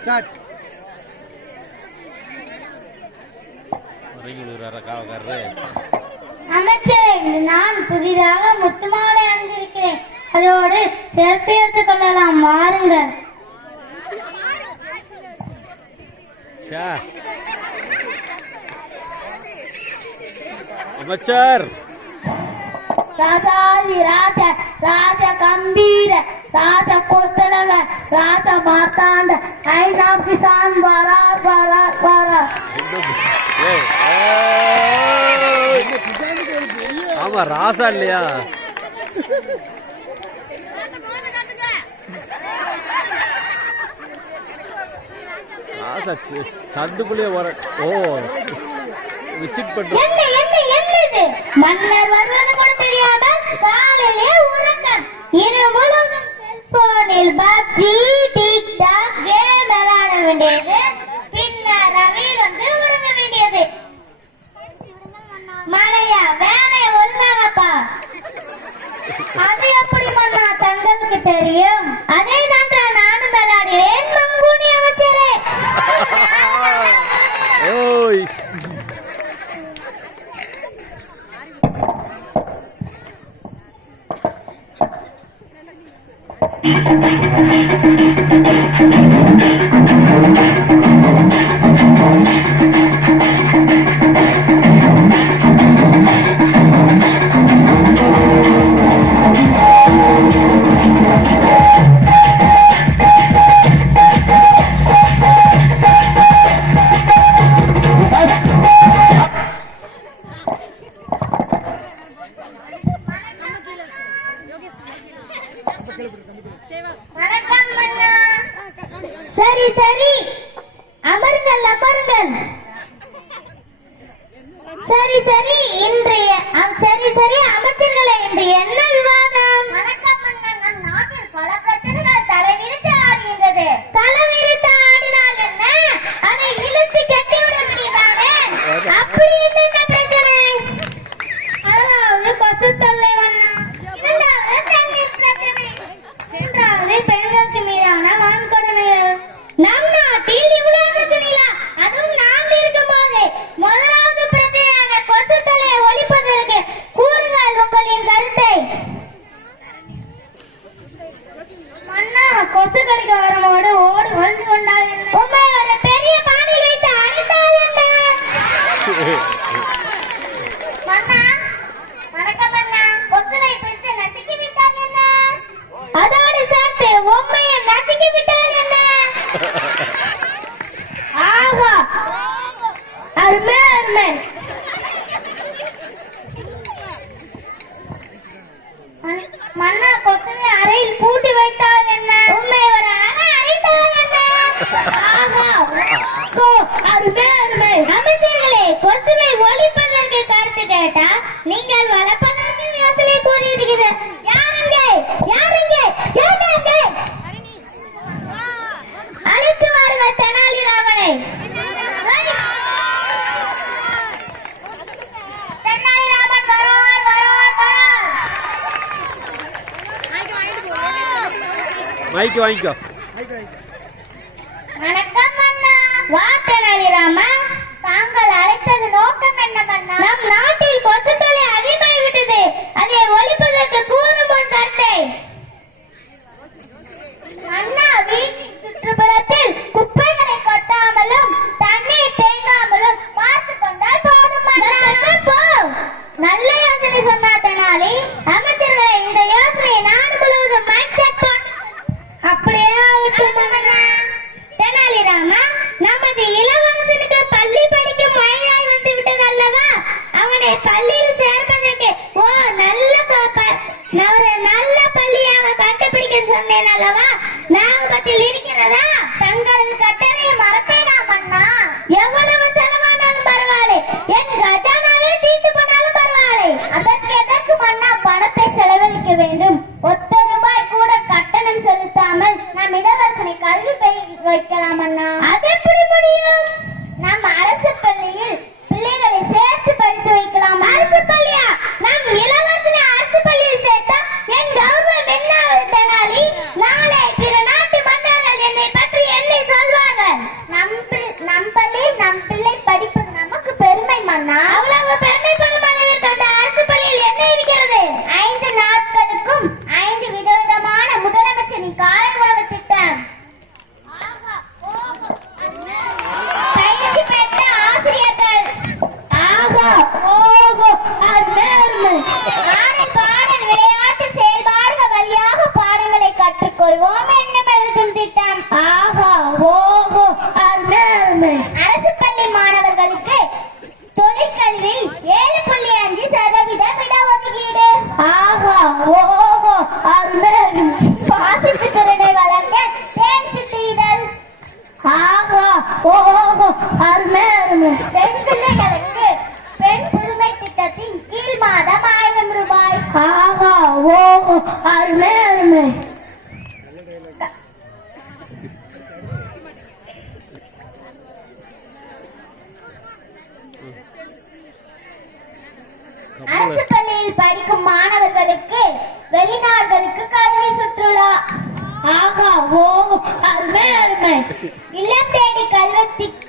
Start அமைச்சரே நான் புதிதாக முத்துமாலை அணிந்திருக்கிறேன். அதோடு செல்ஃபி எடுத்துக் கொள்ளலாம். வாருங்கள். அமைச்சர். ராஜாதி ராஜ ராஜ கம்பீர ராஜ கொத்தலக ராஜ மாத்தாண்ட ஐநா வரா வரா ஏய், ஏய். ஆமா ராசா இல்லையா? ராசா சி- சந்துக்குள்ளேயே வர ஓ விசிட் பண்ற என்ன என்ன என்ன இது மன்னர் வருவது கூட தெரியாமல் காலையிலே உறக்கம் இரவு முழுவதும் பப்ஜி டிக்டாக் கேம் விளையாட வேண்டியது பின்னர் ரவில் வந்து உறங்க வேண்டியது. மழையா வேலை ஒழுங்காகப்பா. அது எப்படி மன்னா தங்களுக்கு தெரியும்? அதே சரி சரி. அமருங்கள் அமருங்கள். சரி சரி. இன்றைய சரி சரி. அமைச்சர்களே இன்று என்ன விவாதம்? அருமை மன்னா கொத்தனை அறையில் பூட்டி வைத்தால் என்ன? உண்மை ஒரு அறை அறைத்தால் என்ன? அருமை அருமை. அமைச்சர்களே கொசுவை ஒழிப்பதற்கு கருத்து கேட்டா நீங்கள் வளர்ப்பதற்கு யோசனை கூறியிருக்கிறேன் மைக்கு வாங்கிக்கோ. வணக்கம் அண்ணா. வா தெனாலிராமா தாங்கள் அழைத்தது நோக்கம் என்ன நம் நாட்டில் கொசு தொல்லை அதிகமாகிவிட்டது அதை ஒழிப்பதற்கு கூறும் பள்ளியில் சேர்ப்பதற்கு. ஓ நல்ல கோப்ப- நான் ஒரு நல்ல பள்ளியாக கண்டுபிடிக்க சொன்னேன் அல்லவா? ஞாபகத்தில் இருக்கிறதா? தங்களது கட்ட அரசு பள்ளி மாணவர்களுக்கு தொழிற்கல்வி ஏழு புள்ளி அஞ்சு சதவீதம் இட ஒதுக்கீடு. ஆஹா ஓஹோ அருண் பாசிப்பு திறனை வளர்க்க. தேர்ச்சி செய்தல் ஆஹா ஓஹோ அருமை பெண் பிள்ளைகளுக்கு பெண் புதுமை திட்டத்தின் கீழ் மாதம் ஆயிரம் ரூபாய். ஆஹா ஓஹோ அருமை. அரசு பள்ளியில் படிக்கும் மாணவர்களுக்கு வெளிநாடுகளுக்கு கல்வி சுற்றுலா. ஆகா ஓ அருமை அருமை. இல்லம் தேடி கல்வத்திக்கு